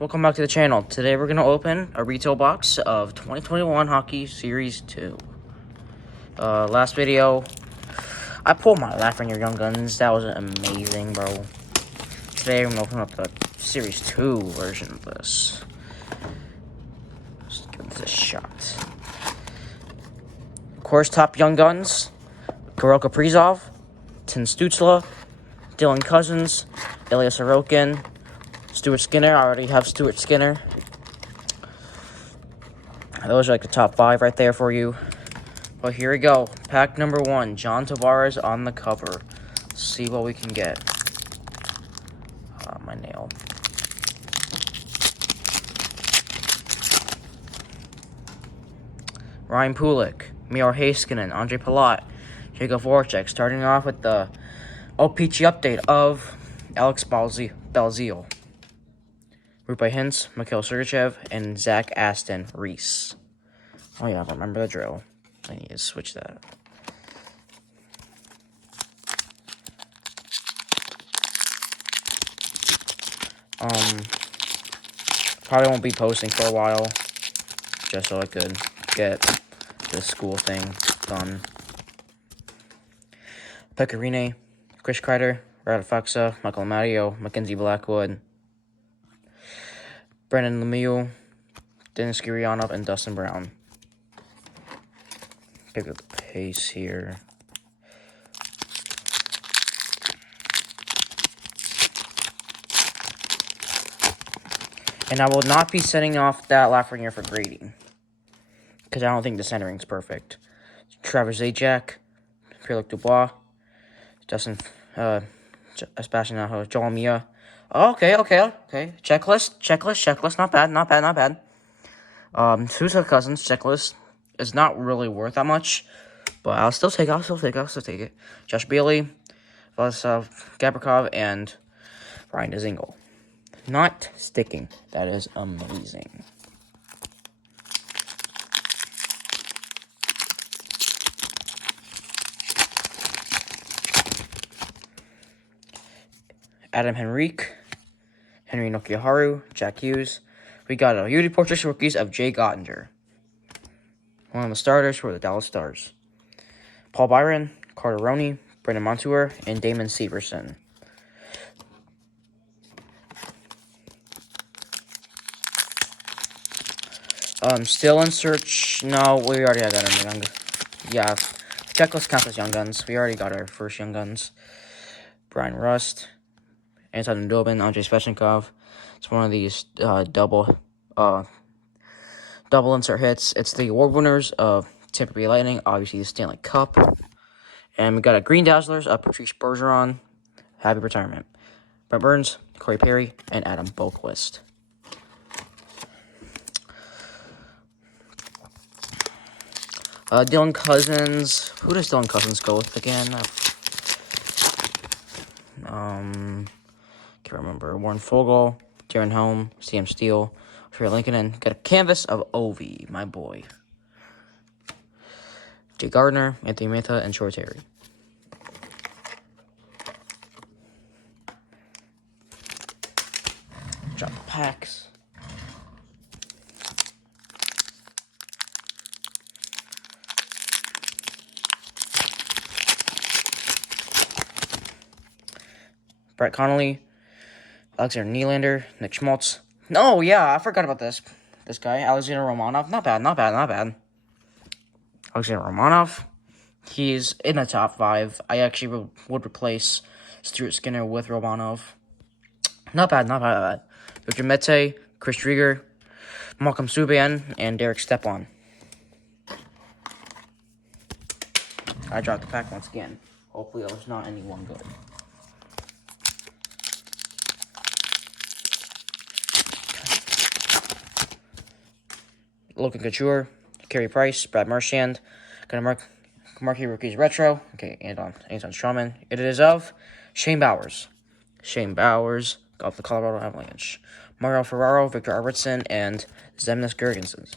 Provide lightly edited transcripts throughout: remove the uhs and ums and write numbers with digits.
welcome back to the channel. Today we're going to open a retail box of 2021 Hockey Series 2. Last video, I pulled my Lafreniere Young Guns. That was amazing, bro. Today I'm going to open up the Series 2 version of this. Let's give this a shot. Of course, top Young Guns, Kirill Kaprizov, Tim Stützle, Dylan Cozens, Ilya Sorokin, Stuart Skinner. I already have Stuart Skinner. Those are like the top 5 right there for you. But here we go. Pack number 1. John Tavares on the cover. Let's see what we can get. My nail. Ryan Pulik, Miro Heiskanen, Andre Palat, Jacob Voracek. Starting off with the OPG update of Alex Belzile. Roope Hintz, Mikhail Sergachev, and Zach Aston Reese. Oh yeah, remember the drill. I need to switch that. Probably won't be posting for a while, just so I could get the school thing done. Pecorine, Chris Kreider, Radafaxa, Michael Mario, Mackenzie Blackwood, Brendan Lemieux, Dennis Gurianov, and Dustin Brown. Pick up the pace here. And I will not be setting off that Lafreniere for grading, because I don't think the centering's perfect. Travis Zajac, Pierre-Luc Dubois, Justin, Sebastian Aho, Joel Mia. Oh, okay. Checklist. Not bad. Susa Cousins checklist is not really worth that much, but I'll still take it. Josh Bailey, Vladislav Gabrikov, and Ryan Dzingel. Not sticking. That is amazing. Adam Henrique, Henry Nokiharu, Jack Hughes. We got a Beauty Portraits rookies of Jay Gottinger. One of the starters for the Dallas Stars. Paul Byron, Carter Rowney, Brendan Montour, and Damon Severson. Still in search. No, we already had that in the Young. Yeah, checklist counts as Young Guns. We already got our first Young Guns. Brian Rust, Anton Dobin, Andrei Svechnikov. It's one of these double insert hits. It's the award winners of Tampa Bay Lightning, obviously the Stanley Cup. And we got a Green Dazzlers of Patrice Bergeron. Happy retirement. Brent Burns, Corey Perry, and Adam Boqvist. Dylan Cozens. Who does Dylan Cozens go with again? Can't remember. Warren Fogle, Darren Helm, Sam Steele, Trey Lincoln, and got a canvas of Ovi, my boy. Jay Gardner, Anthony Mantha, and Short Terry. Drop the packs. Brett Connolly, Alexander Nylander, Nick Schmaltz. No, yeah, I forgot about this. This guy, Alexander Romanov. Not bad. Alexander Romanov. He's in the top 5. I actually would replace Stuart Skinner with Romanov. Not bad. Victor Mete, Chris Driedger, Malcolm Subban, and Derek Stepan. I dropped the pack once again. Hopefully there's not anyone good. Logan Couture, Carey Price, Brad Marchand, Marquee Rookies Retro. Okay, Anton Strawman. It is of Shane Bowers. Of the Colorado Avalanche. Mario Ferraro, Victor Arvidsson, and Zemgus Girgensons.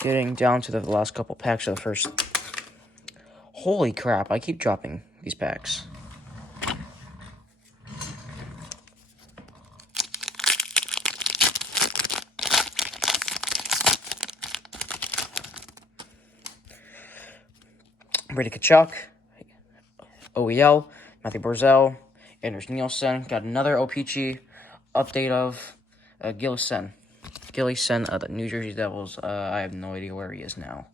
Getting down to the last couple packs of the first. Holy crap, I keep dropping these packs. Brady Kachuk, OEL, Matthew Barzell, Anders Nielsen. Got another OPG update of Gilson. Of the New Jersey Devils. I have no idea where he is now.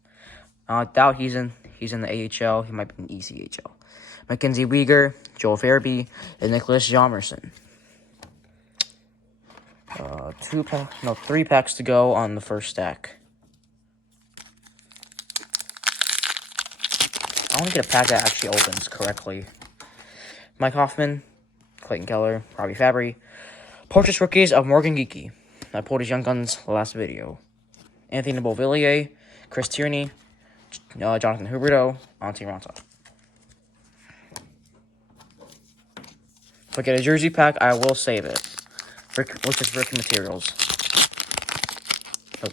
I doubt he's in the AHL. He might be in ECHL. Mackenzie Weegar, Joel Farabee, and Nicholas Hjalmarsson. 3 packs to go on the first stack. I want to get a pack that actually opens correctly. Mike Hoffman, Clayton Keller, Robbie Fabry. Portraits rookies of Morgan Geekie. I pulled his Young Guns last video. Anthony Beauvillier, Chris Tierney, Jonathan Huberdeau, Antti Raanta. If I get a jersey pack, I will save it. Which is rookie materials. Oh.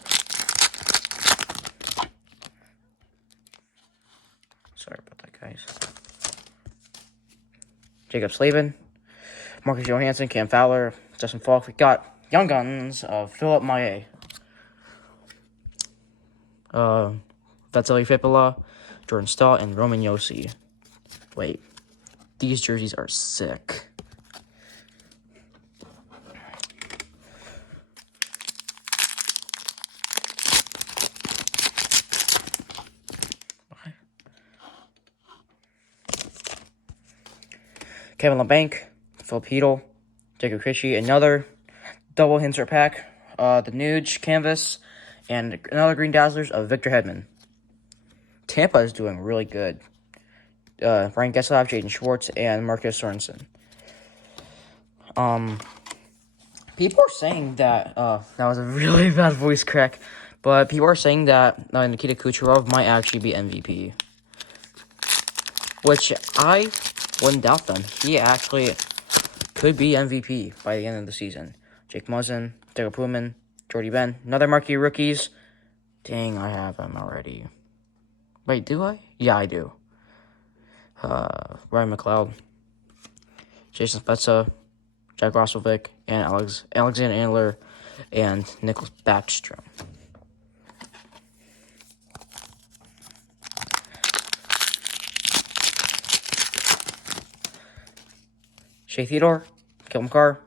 Sorry about that, guys. Jacob Slavin, Marcus Johansson, Cam Fowler, Justin Falk. We got Young Guns of Philip Maillet. Vitaly Fippola, Jordan Stahl, and Roman Josi. Wait, these jerseys are sick. Kevin LeBanc, Philip Hedel, Jacob Krejci, another double insert pack. The Nuge canvas, and another Green Dazzlers of Victor Hedman. Tampa is doing really good. Ryan Getzlaf, Jaden Schwartz, and Marcus Sorensen. People are saying that that was a really bad voice crack, but people are saying that Nikita Kucherov might actually be MVP, which I wouldn't doubt them. He actually could be MVP by the end of the season. Jake Muzzin, Jacob Pullman, Jordy Ben, another marquee rookies. Dang, I have them already. Wait, do I? Yeah, I do. Ryan McLeod, Jason Spezza, Jack Roslovic, and Alexander Andler, and Nicholas Backstrom. Shea Theodore, Kevin McCarr,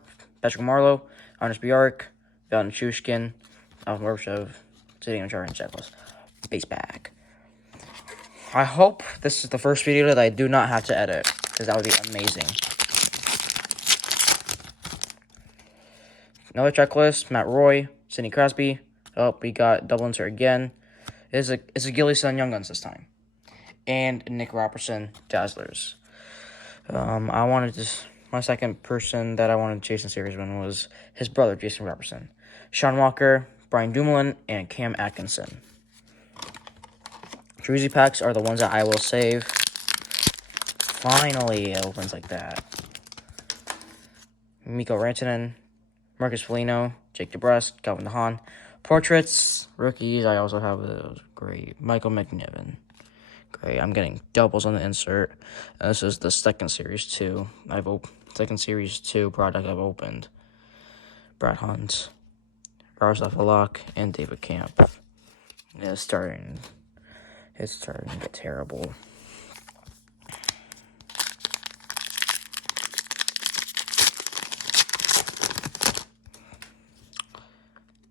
Patrick Marlowe, Anders Bjork, Valentin Shushkin, Alvin Roshev, Sitting on Charlie Checklist. Base pack. I hope this is the first video that I do not have to edit, because that would be amazing. Another checklist, Matt Roy, Sidney Crosby. Oh, we got double insert again. It's a Gilly Sun Young Guns this time. And Nick Robertson, Dazzlers. My second person that I wanted Jason Series win was his brother, Jason Robertson. Sean Walker, Brian Dumoulin, and Cam Atkinson. Jersey packs are the ones that I will save. Finally, it opens like that. Mikko Rantanen, Marcus Foligno, Jake DeBrusk, Calvin DeHaan. Portraits, rookies, I also have those. Great. Michael McNiven. Great. I'm getting doubles on the insert. And this is the second series 2. Second series 2 product I've opened. Brad Hunt, Jaroslav Halak, and David Camp. It's starting to get terrible.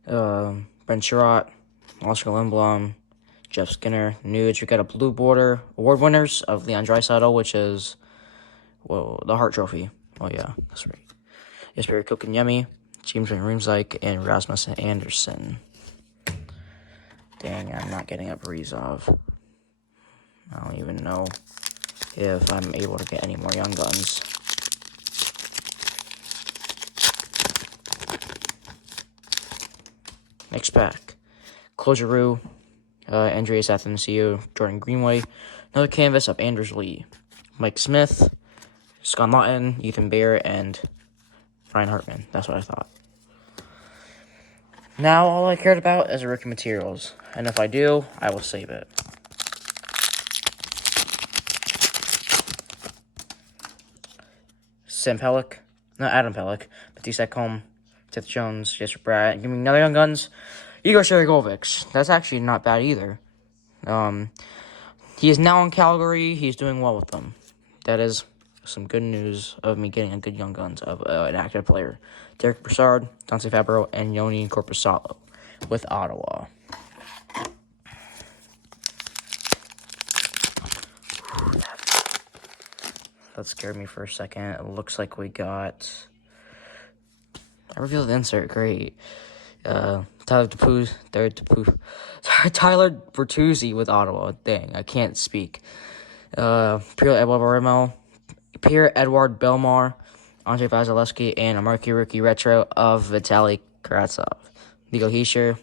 Ben Sherratt, Oscar Lindblom, Jeff Skinner, Nuge. We got a blue border award winners of Leon Draisaitl, which is the Hart Trophy. Oh yeah, that's right. Jesperi Kotkaniemi, James Van Riemsdyk, and Rasmus Anderson. Dang, I'm not getting a Brizov. I don't even know if I'm able to get any more Young Guns. Next pack. Closeru, Andreas Athanasiou, Jordan Greenway. Another canvas of Anders Lee. Mike Smith, Scott Laughton, Ethan Bear, and Ryan Hartman. That's what I thought. Now all I cared about is rookie materials. And if I do, I will save it. Adam Pelech, Matisse Ekholm, Seth Jones, Jesper Bratt. Give me another Young Guns. Igor Sharangovich. That's actually not bad either. He is now in Calgary. He's doing well with them. That is some good news of me getting a good young guns of an active player. Derek Brassard, Dante Fabro, and Yoni Corpusalo with Ottawa. That scared me for a second. It looks like we got... I revealed the insert. Great. Tyler Bertuzzi with Ottawa. Dang, I can't speak. Pierre-Edouard Bellemare, Andrei Vasilevsky, and a marquee rookie retro of Vitaly Kravtsov. Nico Hischier,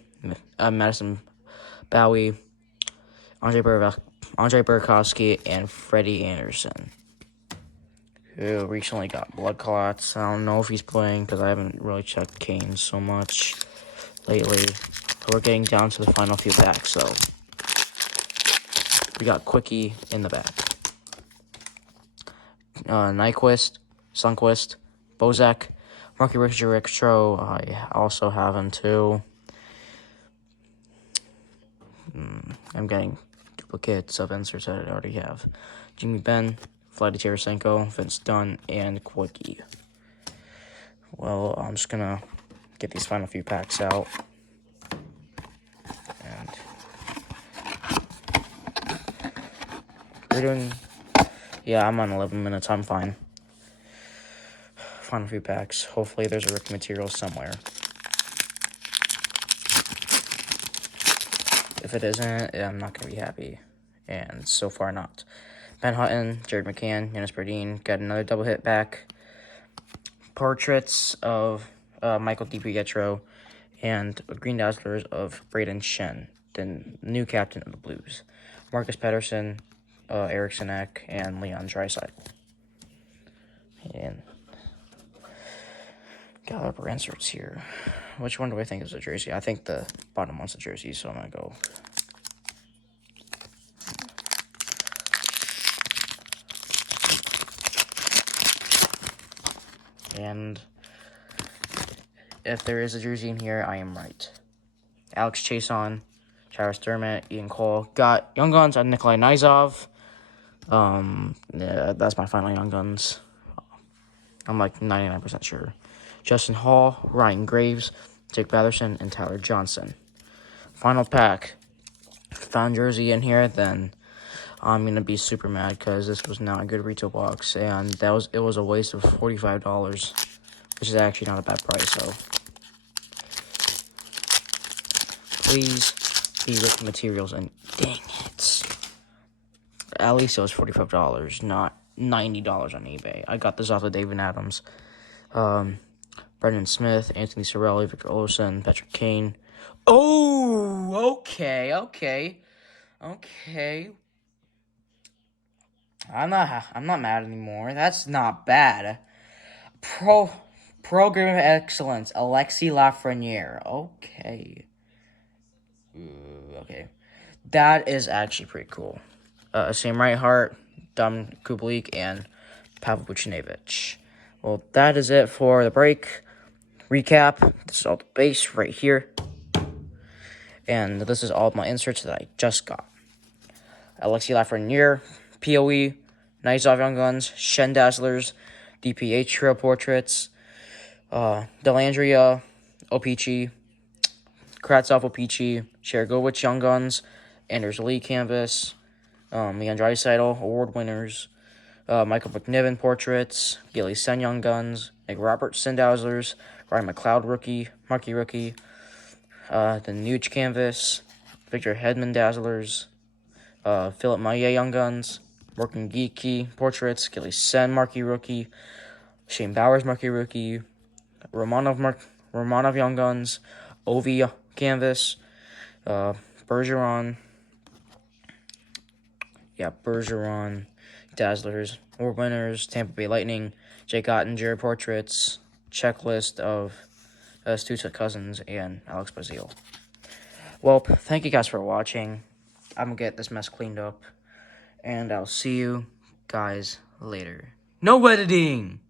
Madison Bowie, Andrei Burakovsky, and Freddie Anderson, who recently got blood clots. I don't know if he's playing because I haven't really checked Kane so much lately. We're getting down to the final few packs, so we got Quickie in the back. Nyquist, Sundqvist, Bozak, Marky Richard Retro. I also have him too. I'm getting duplicates of inserts that I already have. Jimmy Benn, Vladimir Tarasenko, Vince Dunn, and Quickie. Well, I'm just gonna get these final few packs out. And we're doing... Yeah, I'm on 11 minutes. I'm fine. Final few packs. Hopefully there's a rookie material somewhere. If it isn't, I'm not going to be happy. And so far not. Ben Hutton, Jared McCann, Jonas Berdine. Got another double hit back. Portraits of Michael DiPietro. And Green Dazzlers of Braden Shen, the new captain of the Blues. Marcus Pettersson, Eric Sinek, and Leon Draisaitl. And got other inserts here. Which one do I think is a jersey? I think the bottom one's a jersey, so I'm gonna go. And if there is a jersey in here, I am right. Alex Chason, Travis Dermott, Ian Cole. Got Young Guns on Nikolai Nizov. Yeah, that's my final Young Guns. I'm like 99% sure. Justin Hall, Ryan Graves, Jake Batherson, and Tyler Johnson. Final pack. Found jersey in here, then I'm gonna be super mad because this was not a good retail box, and it was a waste of $45, which is actually not a bad price. So please be rookie materials, and dang it. At least it was $45, not $90 on eBay. I got this off of David Adams. Brendan Smith, Anthony Cirelli, Victor Olsen, Patrick Kane. Oh, okay. I'm not mad anymore. That's not bad. Program of Excellence, Alexis Lafreniere. Okay. Okay. That is actually pretty cool. Sam Reinhart, Dom Kubalik, and Pavel Buchnevich. Well, that is it for the break. Recap. This is all the base right here. And this is all of my inserts that I just got. Alexis Lafreniere, PoE, Nizov Young Guns, Shen Dazzlers, DPH Trail Portraits, Delandria, Opeachy, Kravtsov Opeachy, Shergovich Young Guns, Anders Lee Canvas, Leon Draisaitl Award winners, Michael McNiven Portraits, Gilly Sen Young Guns, Nick Robertson Dazzlers, Ryan McLeod Rookie, Marquee Rookie, the Nuge Canvas, Victor Hedman Dazzlers, Philip Maillet Young Guns, Morgan Geeky Portraits, Gilly Sen Marquee Rookie, Shane Bowers Marquee Rookie, Romanov Young Guns, Ovi Canvas, Bergeron, Dazzlers, Award winners, Tampa Bay Lightning, Jake Ottinger Portraits, checklist of Stutzla Cousins, and Alex Bazile. Well, thank you guys for watching. I'm going to get this mess cleaned up, and I'll see you guys later. No editing!